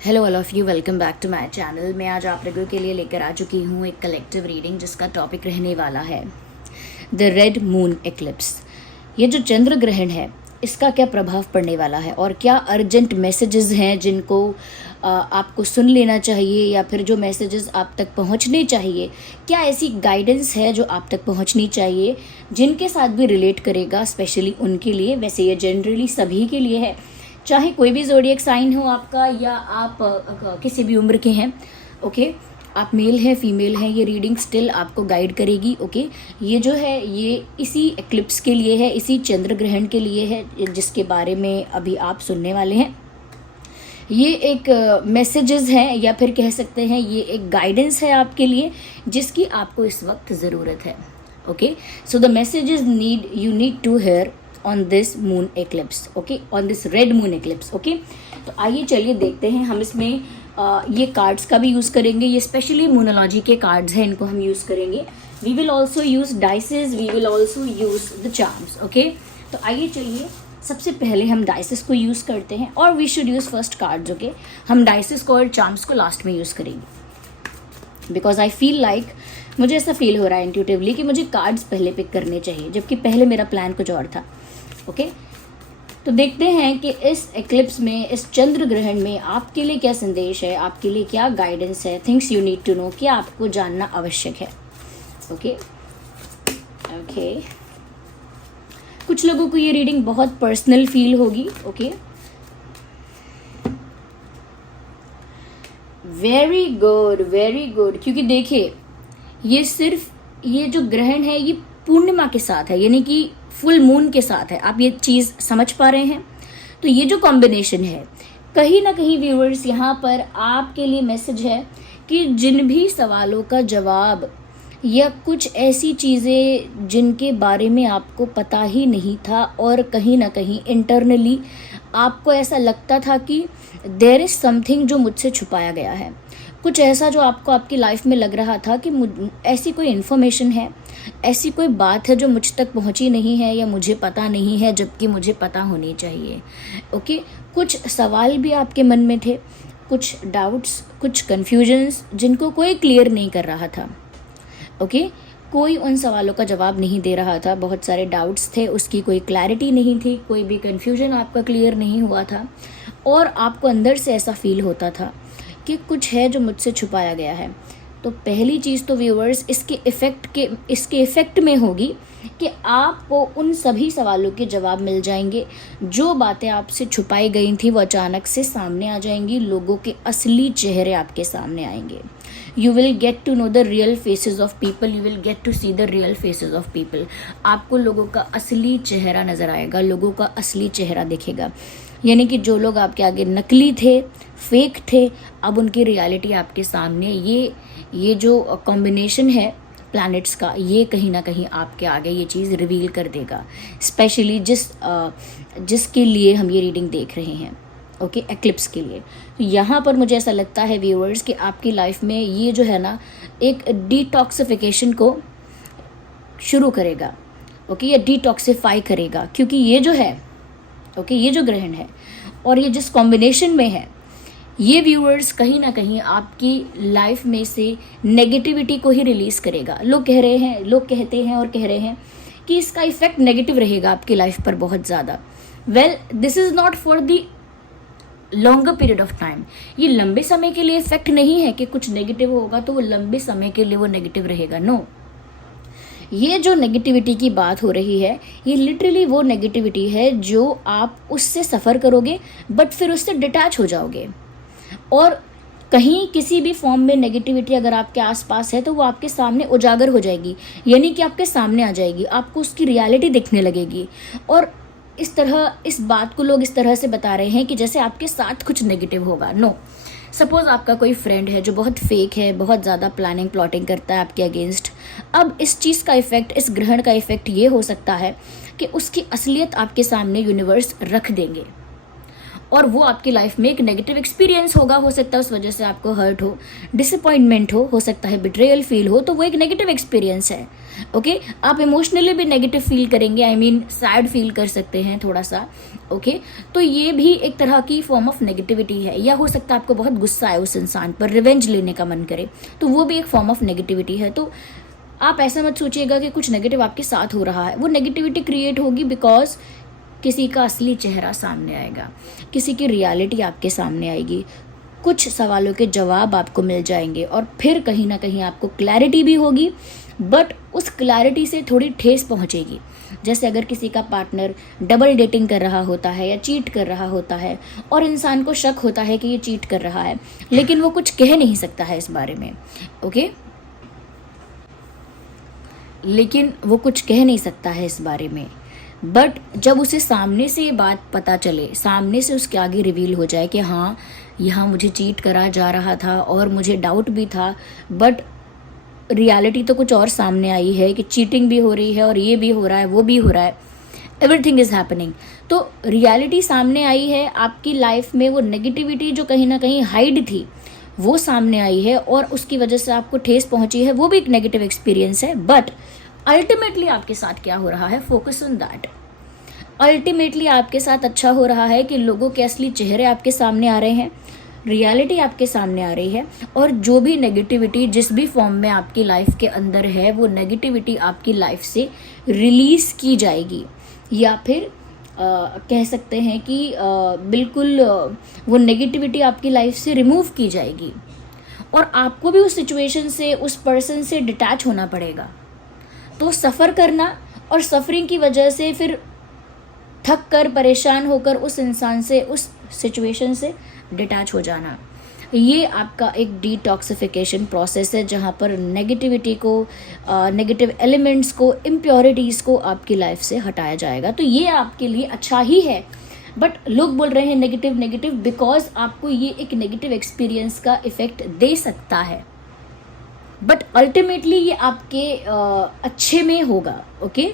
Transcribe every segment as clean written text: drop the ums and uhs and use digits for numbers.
Hello all of you, welcome back to my channel. मैं आज आप लोगों के लिए लेकर आ चुकी हूँ एक कलेक्टिव रीडिंग जिसका टॉपिक रहने वाला है द रेड मून एक्लिप्स। ये जो चंद्र ग्रहण है इसका क्या प्रभाव पड़ने वाला है और क्या अर्जेंट मैसेजेस हैं जिनको आपको सुन लेना चाहिए या फिर जो मैसेजेस आप तक पहुंचने चाहिए, क्या ऐसी गाइडेंस है जो आप तक पहुंचनी चाहिए जिनके साथ भी रिलेट करेगा, स्पेशली उनके लिए। वैसे ये जनरली सभी के लिए है, चाहे कोई भी ज़ोडिएक साइन हो आपका या आप किसी भी उम्र के हैं। ओके, आप मेल हैं फीमेल हैं, ये रीडिंग स्टिल आपको गाइड करेगी। ओके, ये जो है ये इसी एक्लिप्स के लिए है, इसी चंद्र ग्रहण के लिए है जिसके बारे में अभी आप सुनने वाले हैं। ये एक मैसेजेस हैं या फिर कह सकते हैं ये एक गाइडेंस है आपके लिए जिसकी आपको इस वक्त ज़रूरत है। Okay, so the messages you need to hear on this moon eclipse. Okay, on this red moon eclipse. Okay, तो आइए चलिए देखते हैं। हम इसमें ये कार्ड्स का भी यूज़ करेंगे, ये स्पेशली मूनोलॉजी के कार्ड्स हैं, इनको हम यूज़ करेंगे। We will also use dices, we will also use the charms. Okay, तो आइए चलिए सबसे पहले हम डाइसेस को यूज़ करते हैं और we should use first cards. Okay, हम डाइसेस को और चार्म्स को लास्ट में यूज़ करेंगे बिकॉज आई फील लाइक, मुझे ऐसा फील हो रहा है इंट्यूटिवली कि मुझे कार्ड्स पहले पिक करने चाहिए, जबकि पहले मेरा प्लान कुछ और था। ओके, तो देखते हैं कि इस एक्लिप्स में, इस चंद्र ग्रहण में आपके लिए क्या संदेश है, आपके लिए क्या गाइडेंस है, things you need to know, क्या आपको जानना आवश्यक है। ओके ओके, कुछ लोगों को ये रीडिंग बहुत पर्सनल फील होगी। Okay, very good very good, क्योंकि देखिए ये सिर्फ ये जो ग्रहण है ये पूर्णिमा के साथ है, यानी कि फुल मून के साथ है। आप ये चीज़ समझ पा रहे हैं? तो ये जो कॉम्बिनेशन है, कहीं ना कहीं व्यूअर्स यहाँ पर आपके लिए मैसेज है कि जिन भी सवालों का जवाब या कुछ ऐसी चीज़ें जिनके बारे में आपको पता ही नहीं था और कहीं ना कहीं इंटरनली आपको ऐसा लगता था कि देयर इज़ समथिंग जो मुझसे छुपाया गया है, कुछ ऐसा जो आपको आपकी लाइफ में लग रहा था कि ऐसी कोई इन्फॉर्मेशन है, ऐसी कोई बात है जो मुझ तक पहुंची नहीं है या मुझे पता नहीं है, जबकि मुझे पता होनी चाहिए। ओके, कुछ सवाल भी आपके मन में थे, कुछ डाउट्स, कुछ कन्फ्यूजन्स जिनको कोई क्लियर नहीं कर रहा था। ओके, कोई उन सवालों का जवाब नहीं दे रहा था, बहुत सारे डाउट्स थे, उसकी कोई क्लैरिटी नहीं थी, कोई भी कन्फ्यूजन आपका क्लियर नहीं हुआ था और आपको अंदर से ऐसा फील होता था कि कुछ है जो मुझसे छुपाया गया है। तो पहली चीज़ तो व्यूअर्स इसके इफ़ेक्ट में होगी कि आपको उन सभी सवालों के जवाब मिल जाएंगे, जो बातें आपसे छुपाई गई थी वो अचानक से सामने आ जाएंगी, लोगों के असली चेहरे आपके सामने आएंगे। You will get to know the real faces of people, you will get to see the real faces of people. आपको लोगों का असली चेहरा नज़र आएगा, लोगों का असली चेहरा दिखेगा, यानी कि जो लोग आपके आगे नकली थे, फेक थे, अब उनकी रियलिटी आपके सामने। ये जो कॉम्बिनेशन है प्लैनेट्स का, ये कहीं ना कहीं आपके आगे ये चीज़ रिवील कर देगा, स्पेशली जिसके लिए हम ये रीडिंग देख रहे हैं। ओके, एक्लिप्स के लिए। तो यहाँ पर मुझे ऐसा लगता है व्यूअर्स कि आपकी लाइफ में ये जो है ना एक डिटॉक्सिफिकेशन को शुरू करेगा। ओके, ये डिटॉक्सिफाई करेगा, क्योंकि ये जो है, ओके, ये जो ग्रहण है और ये जिस कॉम्बिनेशन में है, ये व्यूअर्स कहीं ना कहीं आपकी लाइफ में से नेगेटिविटी को ही रिलीज़ करेगा। लोग कहते हैं और कह रहे हैं कि इसका इफेक्ट नेगेटिव रहेगा आपकी लाइफ पर बहुत ज़्यादा। Well, this is not for the longer period of time. ये लंबे समय के लिए इफेक्ट नहीं है कि कुछ नेगेटिव होगा तो वो लंबे समय के लिए वो नेगेटिव रहेगा। नो, ये जो नेगेटिविटी की बात हो रही है, ये लिटरली वो नेगेटिविटी है जो आप उससे सफ़र करोगे बट फिर उससे डिटैच हो जाओगे, और कहीं किसी भी फॉर्म में नेगेटिविटी अगर आपके आसपास है तो वो आपके सामने उजागर हो जाएगी, यानी कि आपके सामने आ जाएगी, आपको उसकी रियलिटी दिखने लगेगी। और इस बात को लोग इस तरह से बता रहे हैं कि जैसे आपके साथ कुछ नेगेटिव होगा। नो, सपोज़ आपका कोई फ्रेंड है जो बहुत फेक है, बहुत ज़्यादा प्लॉटिंग करता है आपके अगेंस्ट। अब इस चीज़ का इफ़ेक्ट, इस ग्रहण का इफ़ेक्ट ये हो सकता है कि उसकी असलियत आपके सामने यूनिवर्स रख देंगे और वो आपकी लाइफ में एक नेगेटिव एक्सपीरियंस होगा, हो सकता है उस वजह से आपको हर्ट हो, डिसअपॉइंटमेंट हो सकता है बिट्रेयल फील हो, तो वो एक नेगेटिव एक्सपीरियंस है। ओके आप इमोशनली भी नेगेटिव फील करेंगे, आई मीन सैड फील कर सकते हैं थोड़ा सा। ओके तो ये भी एक तरह की फॉर्म ऑफ नेगेटिविटी है। या हो सकता है आपको बहुत गुस्सा है उस इंसान पर, रिवेंज लेने का मन करे, तो वो भी एक फॉर्म ऑफ नेगेटिविटी है। तो आप ऐसा मत सोचिएगा कि कुछ नेगेटिव आपके साथ हो रहा है, वो नेगेटिविटी क्रिएट होगी बिकॉज किसी का असली चेहरा सामने आएगा, किसी की रियलिटी आपके सामने आएगी, कुछ सवालों के जवाब आपको मिल जाएंगे और फिर कहीं ना कहीं आपको क्लैरिटी भी होगी, बट उस क्लैरिटी से थोड़ी ठेस पहुंचेगी। जैसे अगर किसी का पार्टनर डबल डेटिंग कर रहा होता है या चीट कर रहा होता है और इंसान को शक होता है कि ये चीट कर रहा है, लेकिन वो कुछ कह नहीं सकता है इस बारे में। ओके लेकिन वो कुछ कह नहीं सकता है इस बारे में, बट जब उसे सामने से ये बात पता चले, सामने से उसके आगे रिवील हो जाए कि हाँ यहाँ मुझे चीट करा जा रहा था और मुझे डाउट भी था, बट रियलिटी तो कुछ और सामने आई है कि चीटिंग भी हो रही है और ये भी हो रहा है, वो भी हो रहा है, एवरीथिंग इज़ हैपनिंग। तो रियलिटी सामने आई है, आपकी लाइफ में वो नेगेटिविटी जो कहीं ना कहीं हाइड थी वो सामने आई है और उसकी वजह से आपको ठेस पहुंची है, वो भी एक नेगेटिव एक्सपीरियंस है। बट अल्टीमेटली आपके साथ क्या हो रहा है, फोकस ऑन दैट। अल्टीमेटली आपके साथ अच्छा हो रहा है कि लोगों के असली चेहरे आपके सामने आ रहे हैं, रियलिटी आपके सामने आ रही है, और जो भी नेगेटिविटी जिस भी फॉर्म में आपकी लाइफ के अंदर है वो नेगेटिविटी आपकी लाइफ से रिलीज़ की जाएगी, या फिर कह सकते हैं कि बिल्कुल वो नेगेटिविटी आपकी लाइफ से रिमूव की जाएगी और आपको भी उस सिचुएशन से, उस पर्सन से डिटैच होना पड़ेगा। तो सफ़र करना और सफरिंग की वजह से फिर थक कर, परेशान होकर उस इंसान से, उस सिचुएशन से डिटैच हो जाना, ये आपका एक डिटॉक्सिफिकेशन प्रोसेस है जहाँ पर नेगेटिविटी को, नेगेटिव एलिमेंट्स को, इम्प्योरिटीज़ को आपकी लाइफ से हटाया जाएगा। तो ये आपके लिए अच्छा ही है, बट लोग बोल रहे हैं नेगेटिव नेगेटिव बिकॉज आपको ये एक नेगेटिव एक्सपीरियंस का इफेक्ट दे सकता है, बट अल्टीमेटली ये आपके अच्छे में होगा। Okay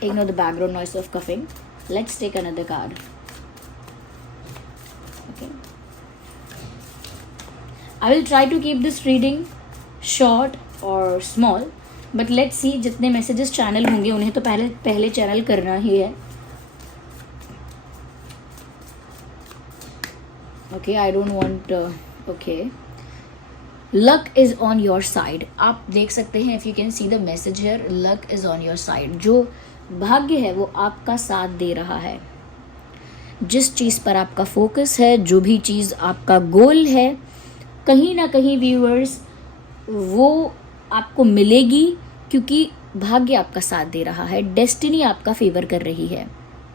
ignore the background noise of coughing. Let's take another card. Okay, I will try to keep this reading short or small, but let's see जितने messages channel होंगे उन्हें तो पहले channel करना ही है। Okay, I don't want okay, luck is on your side. आप देख सकते हैं, if you can see the message here, luck is on your side. जो भाग्य है वो आपका साथ दे रहा है। जिस चीज़ पर आपका फोकस है, जो भी चीज़ आपका गोल है, कहीं ना कहीं व्यूअर्स वो आपको मिलेगी, क्योंकि भाग्य आपका साथ दे रहा है, डेस्टिनी आपका फेवर कर रही है।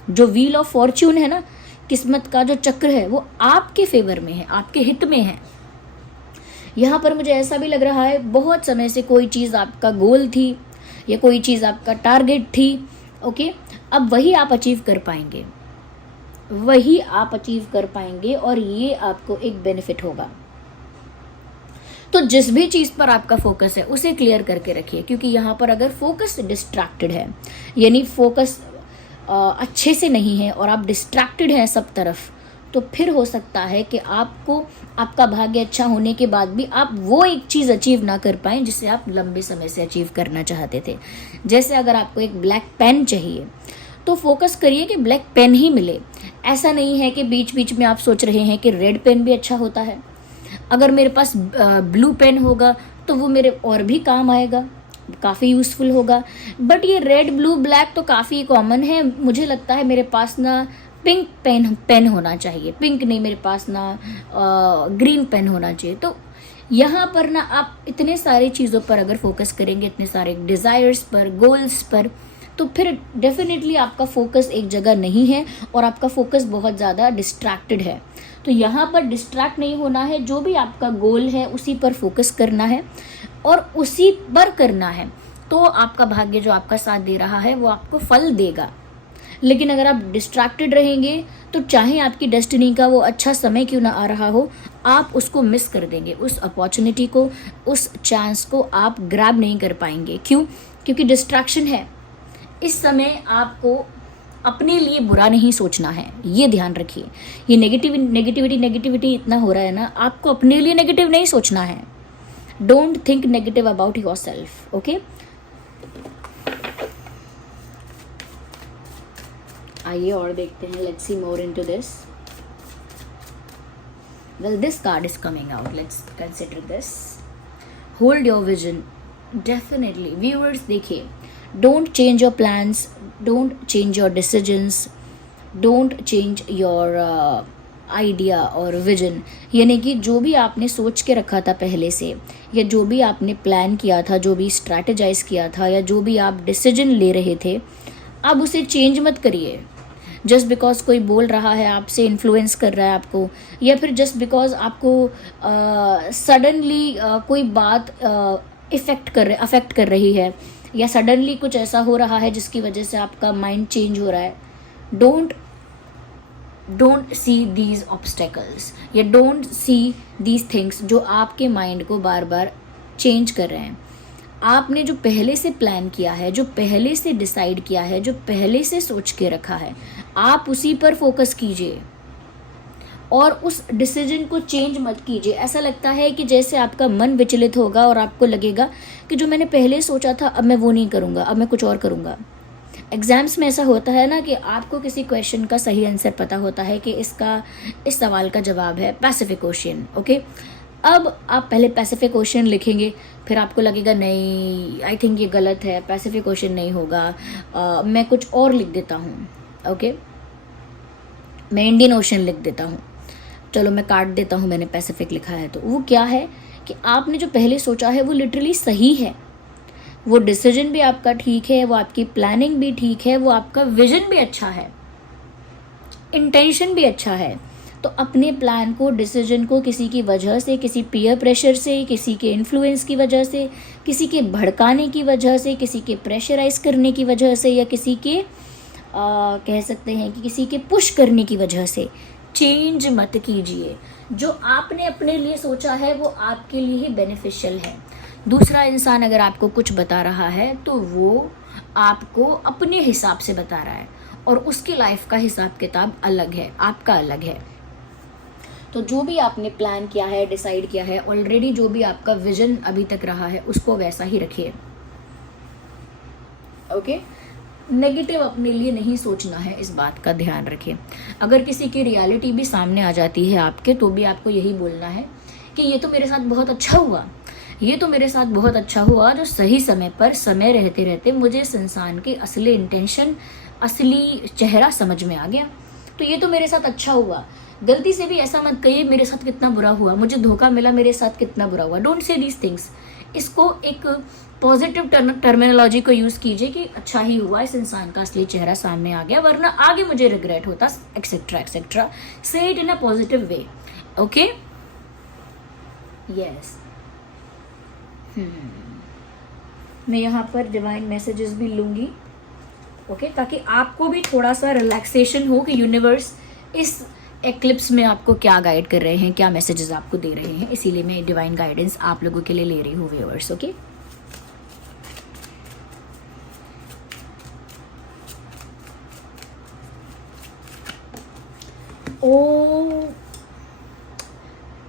जो व्हील ऑफ फॉर्च्यून है ना, किस्मत का जो चक्र है, वो आपके फेवर में है, आपके हित में है। यहाँ पर मुझे ऐसा भी लग रहा है बहुत समय से कोई चीज़ आपका गोल थी या कोई चीज़ आपका टारगेट थी। ओके अब वही आप अचीव कर पाएंगे, वही आप अचीव कर पाएंगे और ये आपको एक बेनिफिट होगा। तो जिस भी चीज़ पर आपका फोकस है उसे क्लियर करके रखिए, क्योंकि यहाँ पर अगर फोकस डिस्ट्रैक्टेड है, यानी फोकस अच्छे से नहीं है और आप डिस्ट्रैक्टेड हैं सब तरफ, तो फिर हो सकता है कि आपको आपका भाग्य अच्छा होने के बाद भी आप वो एक चीज़ अचीव ना कर पाएँ जिसे आप लंबे समय से अचीव करना चाहते थे। जैसे अगर आपको एक ब्लैक पेन चाहिए तो फोकस करिए कि ब्लैक पेन ही मिले। ऐसा नहीं है कि बीच बीच में आप सोच रहे हैं कि रेड पेन भी अच्छा होता है, अगर मेरे पास ब्लू पेन होगा तो वो मेरे और भी काम आएगा, काफ़ी यूज़फुल होगा। बट ये रेड ब्लू ब्लैक तो काफ़ी कॉमन है, मुझे लगता है मेरे पास ना पिंक पेन होना चाहिए, पिंक नहीं, मेरे पास ना ग्रीन पेन होना चाहिए। तो यहाँ पर ना आप इतने सारी चीज़ों पर अगर फोकस करेंगे, इतने सारे डिज़ायर्स पर, गोल्स पर, तो फिर डेफिनेटली आपका फोकस एक जगह नहीं है और आपका फोकस बहुत ज़्यादा डिस्ट्रैक्टेड है। तो यहाँ पर डिस्ट्रैक्ट नहीं होना है, जो भी आपका गोल है उसी पर फोकस करना है और उसी पर करना है, तो आपका भाग्य जो आपका साथ दे रहा है वो आपको फल देगा। लेकिन अगर आप डिस्ट्रैक्टेड रहेंगे तो चाहे आपकी डेस्टिनी का वो अच्छा समय क्यों ना आ रहा हो, आप उसको मिस कर देंगे, उस अपॉर्चुनिटी को, उस चांस को आप ग्रैब नहीं कर पाएंगे। क्यों? क्योंकि डिस्ट्रैक्शन है। इस समय आपको अपने लिए बुरा नहीं सोचना है, ये ध्यान रखिए। ये नेगेटिविटी इतना हो रहा है ना, आपको अपने लिए नेगेटिव नहीं सोचना है। Don't think negative about yourself, okay. आइए और देखते हैं, let's see more into this. Well, this card is coming out, let's consider this. Hold your vision, definitely viewers. देखिए, don't change your plans, don't change your decisions, don't change your idea और vision. यानी कि जो भी आपने सोच के रखा था पहले से, या जो भी आपने प्लान किया था, जो भी स्ट्रैटेजाइज किया था, या जो भी आप डिसीजन ले रहे थे, अब उसे चेंज मत करिए जस्ट बिकॉज कोई बोल रहा है, आपसे इन्फ्लुएंस कर रहा है आपको, या फिर जस्ट बिकॉज आपको सडनली कोई बात अफेक्ट कर रही है, या सडनली कुछ ऐसा हो रहा है जिसकी वजह से आपका माइंड चेंज हो रहा है। डोंट सी दीज ऑब्स्टेकल्स, या डोंट सी दीज थिंग्स जो आपके माइंड को बार बार चेंज कर रहे हैं। आपने जो पहले से प्लान किया है, जो पहले से डिसाइड किया है, जो पहले से सोच के रखा है, आप उसी पर फोकस कीजिए और उस डिसीजन को चेंज मत कीजिए। ऐसा लगता है कि जैसे आपका मन विचलित होगा और आपको लगेगा कि जो मैंने पहले सोचा था अब मैं वो नहीं करूँगा, अब मैं कुछ और करूँगा। एग्ज़ाम्स में ऐसा होता है ना कि आपको किसी क्वेश्चन का सही आंसर पता होता है कि इस सवाल का जवाब है पैसिफिक ओशियन, ओके। अब आप पहले पैसिफिक ओशियन लिखेंगे, फिर आपको लगेगा नहीं, आई थिंक ये गलत है, पैसिफिक ओशियन नहीं होगा, मैं कुछ और लिख देता हूँ, ओके, मैं इंडियन ओशियन लिख देता हूँ, चलो मैं काट देता हूँ, मैंने पैसिफिक लिखा है। तो वो क्या है कि आपने जो पहले सोचा है वो लिटरली सही है, वो डिसीजन भी आपका ठीक है, वो आपकी प्लानिंग भी ठीक है, वो आपका विजन भी अच्छा है, इंटेंशन भी अच्छा है। तो अपने प्लान को, डिसीजन को किसी की वजह से, किसी पीयर प्रेशर से, किसी के इन्फ्लुएंस की वजह से, किसी के भड़काने की वजह से, किसी के प्रेशराइज करने की वजह से, या किसी के कह सकते हैं कि किसी के पुश करने की वजह से चेंज मत कीजिए। जो आपने अपने लिए सोचा है वो आपके लिए ही बेनिफिशियल है। दूसरा इंसान अगर आपको कुछ बता रहा है तो वो आपको अपने हिसाब से बता रहा है, और उसकी लाइफ का हिसाब किताब अलग है, आपका अलग है। तो जो भी आपने प्लान किया है, डिसाइड किया है ऑलरेडी, जो भी आपका विजन अभी तक रहा है उसको वैसा ही रखिए, ओके। नेगेटिव अपने लिए नहीं सोचना है, इस बात का ध्यान रखिए। अगर किसी की रियलिटी भी सामने आ जाती है आपके, तो भी आपको यही बोलना है कि ये तो मेरे साथ बहुत अच्छा हुआ, ये तो मेरे साथ बहुत अच्छा हुआ, जो सही समय पर, समय रहते रहते मुझे इस इंसान की असली इंटेंशन, असली चेहरा समझ में आ गया, तो ये तो मेरे साथ अच्छा हुआ। गलती से भी ऐसा मत कहिए मेरे साथ कितना बुरा हुआ, मुझे धोखा मिला, मेरे साथ कितना बुरा हुआ। Don't say these things. इसको एक पॉजिटिव टर्मिनोलॉजी को यूज़ कीजिए कि अच्छा ही हुआ, इस इंसान का असली चेहरा सामने आ गया, वरना आगे मुझे रिग्रेट होता, एक्सेट्रा एक्सेट्रा। से it in a positive way, okay. Yes, मैं यहाँ पर डिवाइन मैसेजेस भी लूँगी, ओके, ताकि आपको भी थोड़ा सा रिलैक्सेशन हो कि यूनिवर्स इस एक्लिप्स में आपको क्या गाइड कर रहे हैं, क्या मैसेजेस आपको दे रहे हैं। इसीलिए मैं डिवाइन गाइडेंस आप लोगों के लिए ले रही हूँ viewers, okay.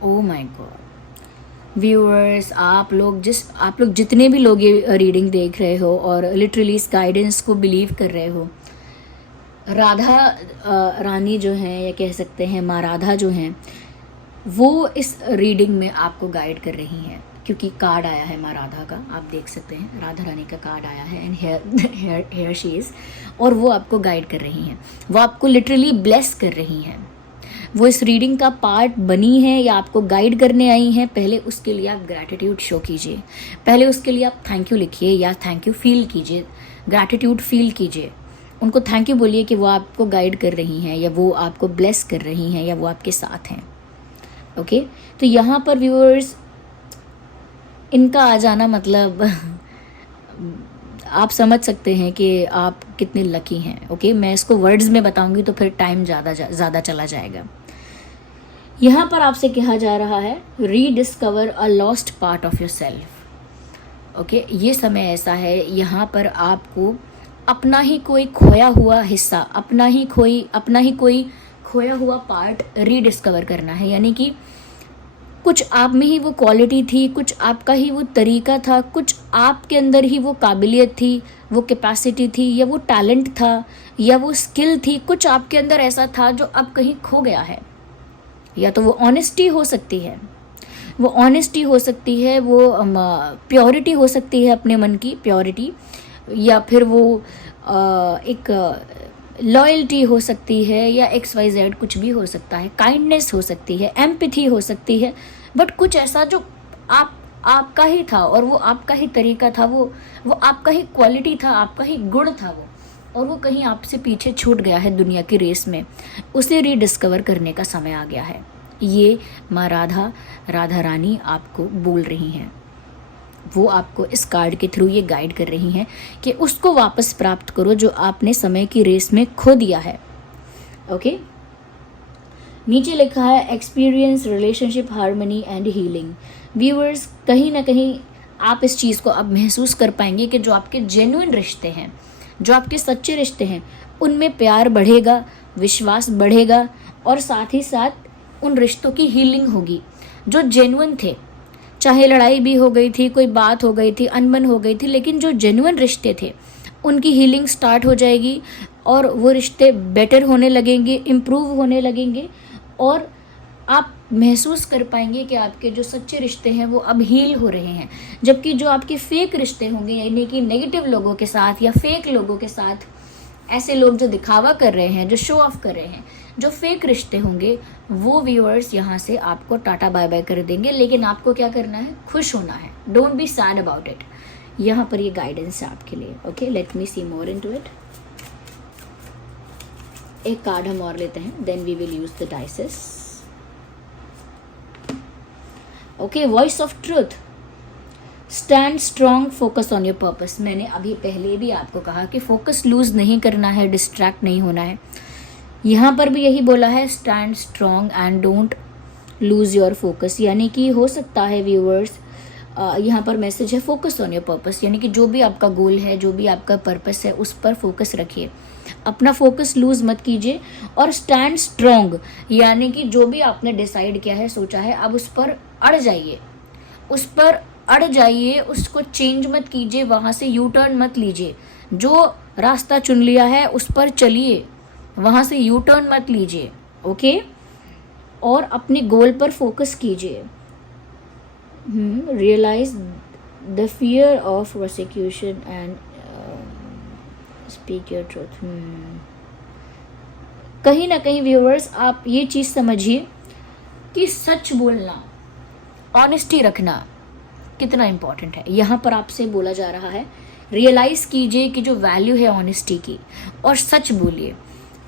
Oh my God viewers, आप लोग जितने भी लोग ये रीडिंग देख रहे हो और लिटरली इस गाइडेंस को बिलीव कर रहे हो, राधा रानी जो हैं, या कह सकते हैं माँ राधा जो हैं, वो इस रीडिंग में आपको गाइड कर रही हैं, क्योंकि कार्ड आया है माँ राधा का, आप देख सकते हैं राधा रानी का कार्ड आया है, एंड हेयर शी इज़, और वो आपको गाइड कर रही हैं, वो आपको लिटरली ब्लेस कर रही हैं, वो इस रीडिंग का पार्ट बनी है या आपको गाइड करने आई हैं। पहले उसके लिए आप ग्रैटिट्यूड शो कीजिए, पहले उसके लिए आप थैंक यू लिखिए या थैंक यू फील कीजिए, ग्रैटिट्यूड फील कीजिए, उनको थैंक यू बोलिए कि वो आपको गाइड कर रही हैं, या वो आपको ब्लेस कर रही हैं, या वो आपके साथ हैं, ओके। तो यहाँ पर व्यूअर्स, इनका आ जाना मतलब आप समझ सकते हैं कि आप कितने लकी हैं, ओके। मैं इसको वर्ड्स में बताऊंगी तो फिर टाइम ज़्यादा चला जाएगा। यहाँ पर आपसे कहा जा रहा है rediscover a lost part of your self, okay. ये समय ऐसा है, यहाँ पर आपको अपना ही कोई खोया हुआ हिस्सा, अपना ही कोई खोया हुआ पार्ट रीडिस्कवर करना है। यानी कि कुछ आप में ही वो क्वालिटी थी, कुछ आपका ही वो तरीका था, कुछ आपके अंदर ही वो काबिलियत थी, वो कैपेसिटी थी, या वो टैलेंट था, या वो स्किल थी, कुछ आपके अंदर ऐसा था जो अब कहीं खो गया है। या तो वो ऑनेस्टी हो सकती है, वो प्योरिटी हो सकती है, अपने मन की प्योरिटी, या फिर वो एक लॉयल्टी हो सकती है, या XYZ कुछ भी हो सकता है, काइंडनेस हो सकती है, एम्पैथी हो सकती है, बट कुछ ऐसा जो आपका ही था, और वो आपका ही तरीका था, वो आपका ही क्वालिटी था, आपका ही गुण था वो, और वो कहीं आपसे पीछे छूट गया है दुनिया की रेस में। उसे रीडिस्कवर करने का समय आ गया है। ये माँ राधा रानी आपको बोल रही हैं। वो आपको इस कार्ड के थ्रू ये गाइड कर रही हैं कि उसको वापस प्राप्त करो जो आपने समय की रेस में खो दिया है। ओके, नीचे लिखा है experience relationship harmony and healing. Viewers, कहीं ना कहीं आप इस चीज़ को अब महसूस कर पाएंगे कि जो आपके जेन्युइन रिश्ते हैं, जो आपके सच्चे रिश्ते हैं, उनमें प्यार बढ़ेगा, विश्वास बढ़ेगा, और साथ ही साथ उन रिश्तों की हीलिंग होगी जो जेन्युइन थे। चाहे लड़ाई भी हो गई थी, कोई बात हो गई थी, अनबन हो गई थी, लेकिन जो जेन्युइन रिश्ते थे उनकी हीलिंग स्टार्ट हो जाएगी, और वो रिश्ते बेटर होने लगेंगे, इम्प्रूव होने लगेंगे, और आप महसूस कर पाएंगे कि आपके जो सच्चे रिश्ते हैं वो अब हील हो रहे हैं। जबकि जो आपके फेक रिश्ते होंगे, यानी कि नेगेटिव लोगों के साथ या फेक लोगों के साथ, ऐसे लोग जो दिखावा कर रहे हैं, जो शो ऑफ कर रहे हैं, जो फेक रिश्ते होंगे, वो व्यूअर्स यहाँ से आपको टाटा बाय बाय कर देंगे। लेकिन आपको क्या करना है? खुश होना है। Don't be sad about it. यहाँ पर ये गाइडेंस है आपके लिए। Okay, let me see more into it. एक कार्ड हम और लेते हैं, then we will use the dices. Okay, voice of truth. Stand strong, focus on your purpose. मैंने अभी पहले भी आपको कहा कि फोकस लूज नहीं करना है, डिस्ट्रैक्ट नहीं होना है। यहाँ पर भी यही बोला है, stand strong and don't lose your focus. यानी कि हो सकता है व्यूअर्स, यहाँ पर मैसेज है फोकस ऑन योर पर्पस, यानी कि जो भी आपका गोल है, जो भी आपका पर्पस है, उस पर फोकस रखिए, अपना फोकस लूज मत कीजिए। और स्टैंड स्ट्रॉन्ग, यानी कि जो भी आपने डिसाइड किया है, सोचा है, अब उस पर अड़ जाइए, उस पर अड़ जाइए, उसको चेंज मत कीजिए, वहाँ से यू टर्न मत लीजिए। जो रास्ता चुन लिया है उस पर चलिए, वहाँ से यू टर्न मत लीजिए। ओके, और अपने गोल पर फोकस कीजिए। Realise the fear of prosecution and speak your truth. कहीं ना कहीं व्यूअर्स, आप ये चीज़ समझिए कि सच बोलना, ऑनेस्टी रखना कितना इम्पॉर्टेंट है। यहाँ पर आपसे बोला जा रहा है, रियलाइज़ कीजिए कि जो वैल्यू है ऑनेस्टी की, और सच बोलिए।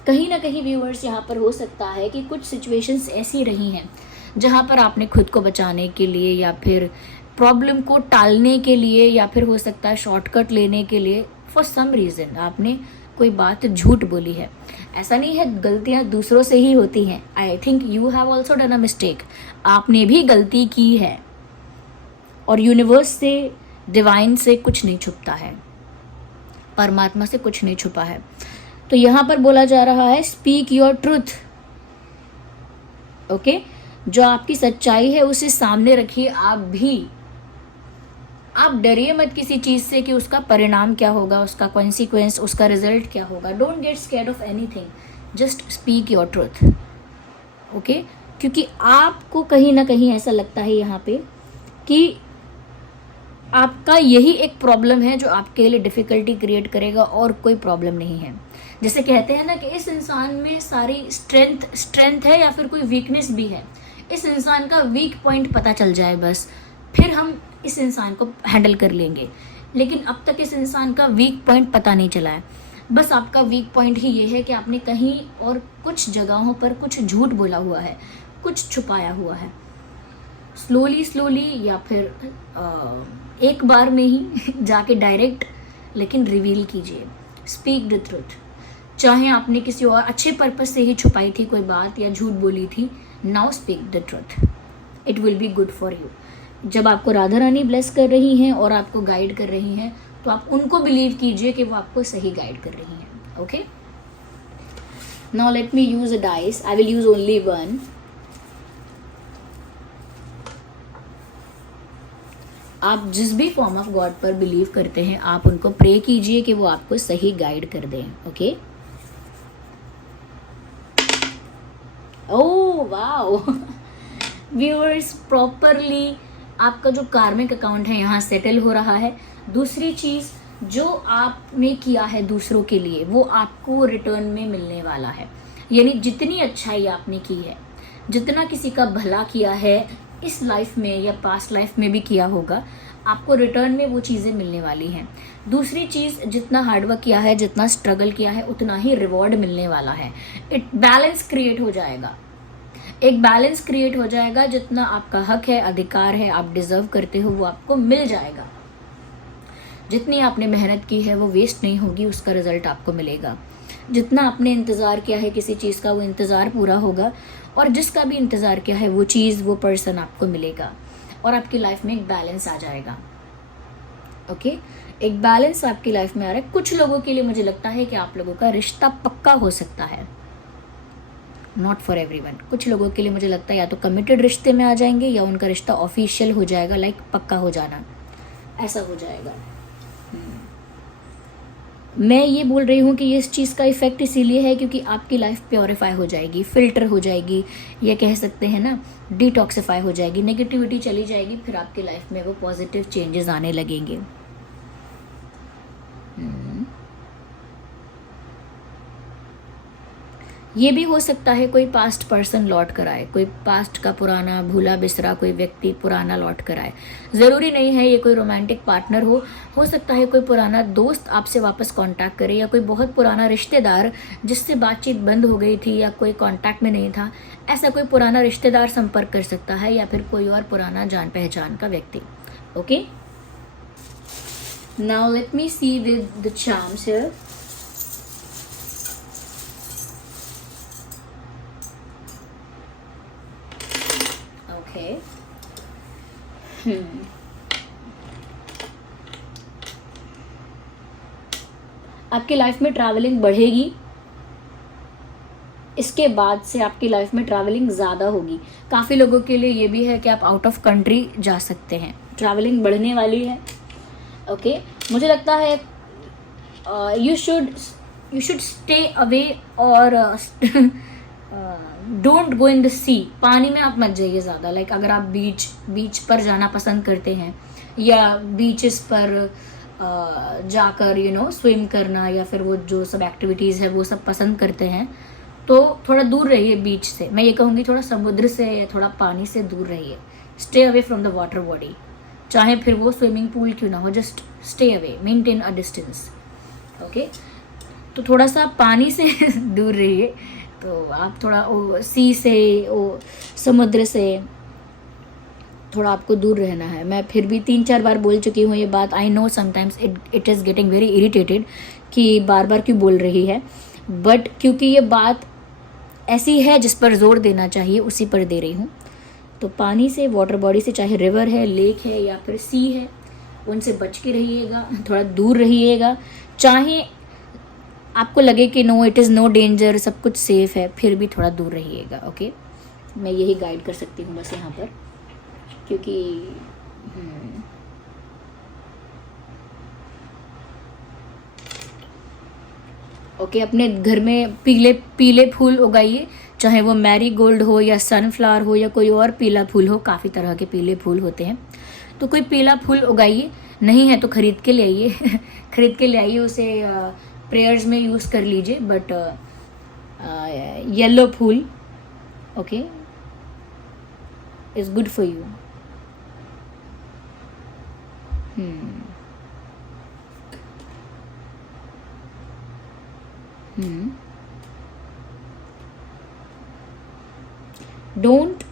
कहीं ना कहीं व्यूअर्स, यहाँ पर हो सकता है कि कुछ सिचुएशंस ऐसी रही हैं जहाँ पर आपने खुद को बचाने के लिए, या फिर प्रॉब्लम को टालने के लिए, या फिर हो सकता है शॉर्टकट लेने के लिए, फॉर सम रीज़न आपने कोई बात झूठ बोली है। ऐसा नहीं है, गलतियाँ दूसरों से ही होती हैं। I think you have also done a mistake. आपने भी गलती की है, और यूनिवर्स से, डिवाइन से कुछ नहीं छुपता है, परमात्मा से कुछ नहीं छुपा है। तो यहाँ पर बोला जा रहा है, स्पीक योर ट्रूथ। ओके, जो आपकी सच्चाई है उसे सामने रखिए। आप डरिए मत किसी चीज़ से कि उसका परिणाम क्या होगा, उसका कॉन्सिक्वेंस, उसका रिजल्ट क्या होगा। Don't get scared of anything, just speak your truth. Okay, क्योंकि आपको कहीं ना कहीं ऐसा लगता है यहाँ पे कि आपका यही एक प्रॉब्लम है जो आपके लिए डिफ़िकल्टी क्रिएट करेगा, और कोई प्रॉब्लम नहीं है। जैसे कहते हैं ना कि इस इंसान में सारी स्ट्रेंथ है, या फिर कोई वीकनेस भी है। इस इंसान का वीक पॉइंट पता चल जाए बस, फिर हम इस इंसान को हैंडल कर लेंगे। लेकिन अब तक इस इंसान का वीक पॉइंट पता नहीं चला है। बस आपका वीक पॉइंट ही ये है कि आपने कहीं और कुछ जगहों पर कुछ झूठ बोला हुआ है, कुछ छुपाया हुआ है। स्लोली या फिर एक बार में ही जाके डायरेक्ट, लेकिन रिवील कीजिए। Speak the truth. चाहे आपने किसी और अच्छे पर्पस से ही छुपाई थी कोई बात, या झूठ बोली थी, now speak the truth, it will be good for you. जब आपको राधा रानी ब्लेस कर रही हैं और आपको गाइड कर रही हैं, तो आप उनको बिलीव कीजिए कि वो आपको सही गाइड कर रही हैं. Okay, now let me use a dice. I will use only one. आप जिस भी फॉर्म ऑफ गॉड पर बिलीव करते हैं, आप उनको प्रे कीजिए कि वो आपको सही गाइड कर दें. Okay, oh wow viewers, properly आपका जो कार्मिक अकाउंट है यहाँ सेटल हो रहा है. दूसरी चीज, जो आपने किया है दूसरों के लिए, वो आपको रिटर्न में मिलने वाला है. यानी जितनी अच्छाई आपने की है, जितना किसी का भला किया है इस लाइफ में या पास्ट लाइफ में भी किया होगा, आपको रिटर्न में वो चीज़ें मिलने वाली हैं. दूसरी चीज़, जितना हार्डवर्क किया है, जितना स्ट्रगल किया है, उतना ही रिवॉर्ड मिलने वाला है. इट बैलेंस क्रिएट हो जाएगा. एक बैलेंस क्रिएट हो जाएगा. जितना आपका हक है, अधिकार है, आप डिजर्व करते हो, वो आपको मिल जाएगा. जितनी आपने मेहनत की है वो वेस्ट नहीं होगी, उसका रिजल्ट आपको मिलेगा. जितना आपने इंतज़ार किया है किसी चीज़ का, वो इंतज़ार पूरा होगा. और जिसका भी इंतज़ार किया है वो चीज़, वो पर्सन आपको मिलेगा. और आपकी लाइफ में एक बैलेंस आ जाएगा. ओके, एक बैलेंस आपकी लाइफ में आ रहा है. कुछ लोगों के लिए मुझे लगता है कि आप लोगों का रिश्ता पक्का हो सकता है. Not for everyone. कुछ लोगों के लिए मुझे लगता है या तो कमिटेड रिश्ते में आ जाएंगे या उनका रिश्ता ऑफिशियल हो जाएगा, लाइक पक्का हो जाना, ऐसा हो जाएगा. मैं ये बोल रही हूँ कि ये इस चीज़ का इफेक्ट इसीलिए है क्योंकि आपकी लाइफ प्योरीफाई हो जाएगी, फिल्टर हो जाएगी, या कह सकते हैं ना डिटॉक्सिफाई हो जाएगी. नेगेटिविटी चली जाएगी, फिर आपकी लाइफ में वो पॉजिटिव चेंजेस आने लगेंगे. ये भी हो सकता है कोई पास्ट पर्सन लौट कर आए, कोई पास्ट का पुराना भूला बिसरा कोई व्यक्ति पुराना लौट कर आए. ज़रूरी नहीं है ये कोई रोमांटिक पार्टनर हो सकता है कोई पुराना दोस्त आपसे वापस कांटेक्ट करे, या कोई बहुत पुराना रिश्तेदार जिससे बातचीत बंद हो गई थी या कोई कांटेक्ट में नहीं था, ऐसा कोई पुराना रिश्तेदार संपर्क कर सकता है, या फिर कोई और पुराना जान पहचान का व्यक्ति. Okay, now let me see with the charms here. आपकी लाइफ में ट्रैवलिंग बढ़ेगी. इसके बाद से आपकी लाइफ में ट्रैवलिंग ज़्यादा होगी. काफ़ी लोगों के लिए ये भी है कि आप आउट ऑफ कंट्री जा सकते हैं. ट्रैवलिंग बढ़ने वाली है. ओके, मुझे लगता है यू शुड स्टे अवे और डोंट गो इन द सी. पानी में आप मत जाइए ज़्यादा. लाइक अगर आप बीच पर जाना पसंद करते हैं, या बीचेस पर जाकर स्विम करना, या फिर वो जो सब एक्टिविटीज़ है वो सब पसंद करते हैं, तो थोड़ा दूर रहिए बीच से. मैं ये कहूँगी थोड़ा समुद्र से, थोड़ा पानी से दूर रहिए. Stay away from the water body. चाहे फिर वो स्विमिंग पूल क्यों ना हो, just stay away, maintain a distance. Okay, तो थोड़ा सा पानी से दूर रहिए. तो आप थोड़ा सी से, समुद्र से थोड़ा आपको दूर रहना है. मैं फिर भी 3-4 बार बोल चुकी हूँ ये बात. I know sometimes it is getting very irritated कि बार बार क्यों बोल रही है, बट क्योंकि ये बात ऐसी है जिस पर जोर देना चाहिए, उसी पर दे रही हूँ. तो पानी से, वाटर बॉडी से, चाहे रिवर है, लेक है या फिर सी है, उनसे बच के रहिएगा, थोड़ा दूर रहिएगा. चाहे आपको लगे कि no it is no danger, सब कुछ सेफ है, फिर भी थोड़ा दूर रहिएगा. ओके, मैं यही गाइड कर सकती हूँ बस यहाँ पर, क्योंकि ओके, अपने घर में पीले फूल उगाइए. चाहे वो मैरी गोल्ड हो या सनफ्लावर हो या कोई और पीला फूल हो. काफ़ी तरह के पीले फूल होते हैं, तो कोई पीला फूल उगाइए. नहीं है तो खरीद के ले आइए खरीद के ले आइए, उसे प्रेयर्स में यूज़ कर लीजिए. बट येलो फूल okay is good for you. Don't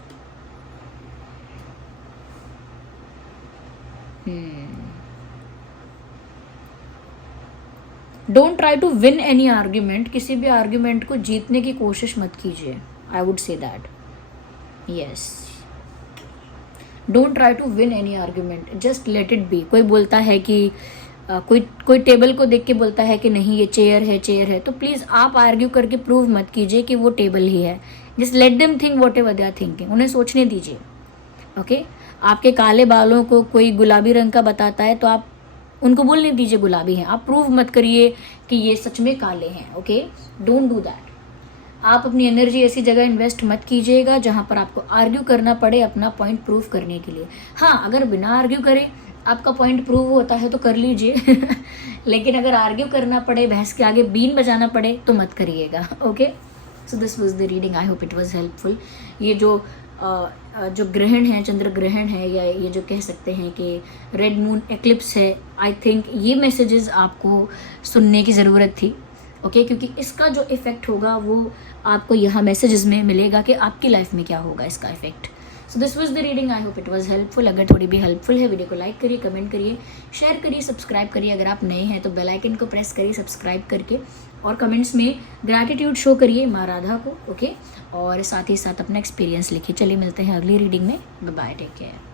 don't try to win any argument. किसी भी आर्ग्यूमेंट को जीतने की कोशिश मत कीजिए. I would say that. Yes, don't try to win any argument, just let it be. कोई बोलता है कि कोई टेबल को देख के बोलता है कि नहीं ये चेयर है, तो प्लीज़ आप आर्ग्यू करके प्रूव मत कीजिए कि वो टेबल ही है। Just let them think whatever they are thinking, उन्हें सोचने दीजिए। ओके आपके काले बालों को कोई गुलाबी रंग का बताता है तो आप उनको बोलने दीजिए गुलाबी हैं, आप प्रूव मत करिए कि ये सच में काले हैं। Okay don't do that. आप अपनी एनर्जी ऐसी जगह इन्वेस्ट मत कीजिएगा जहाँ पर आपको आर्ग्यू करना पड़े अपना पॉइंट प्रूव करने के लिए। हाँ, अगर बिना आर्ग्यू करे आपका पॉइंट प्रूव होता है तो कर लीजिए लेकिन अगर आर्ग्यू करना पड़े, बहस के आगे बीन बजाना पड़े तो मत करिएगा। Okay so this was the reading, I hope it was helpful. ये जो ग्रहण है, चंद्र ग्रहण है, या ये जो कह सकते हैं कि रेड मून एक्लिप्स है, आई थिंक ये मैसेजेस आपको सुनने की ज़रूरत थी। ओके क्योंकि इसका जो इफ़ेक्ट होगा वो आपको यहाँ मैसेजेस में मिलेगा कि आपकी लाइफ में क्या होगा इसका effect. So this was the reading, I hope it was helpful. अगर थोड़ी भी हेल्पफुल है वीडियो को लाइक करिए, कमेंट करिए, शेयर करिए, सब्सक्राइब करिए। अगर आप नए हैं तो बेल आइकन को प्रेस करिए सब्सक्राइब करके, और कमेंट्स में ग्रैटिट्यूड शो करिए माँ राधा को। ओके और साथ ही साथ अपना एक्सपीरियंस लिखिए। चलिए मिलते हैं अगली रीडिंग में। Bye bye, take care.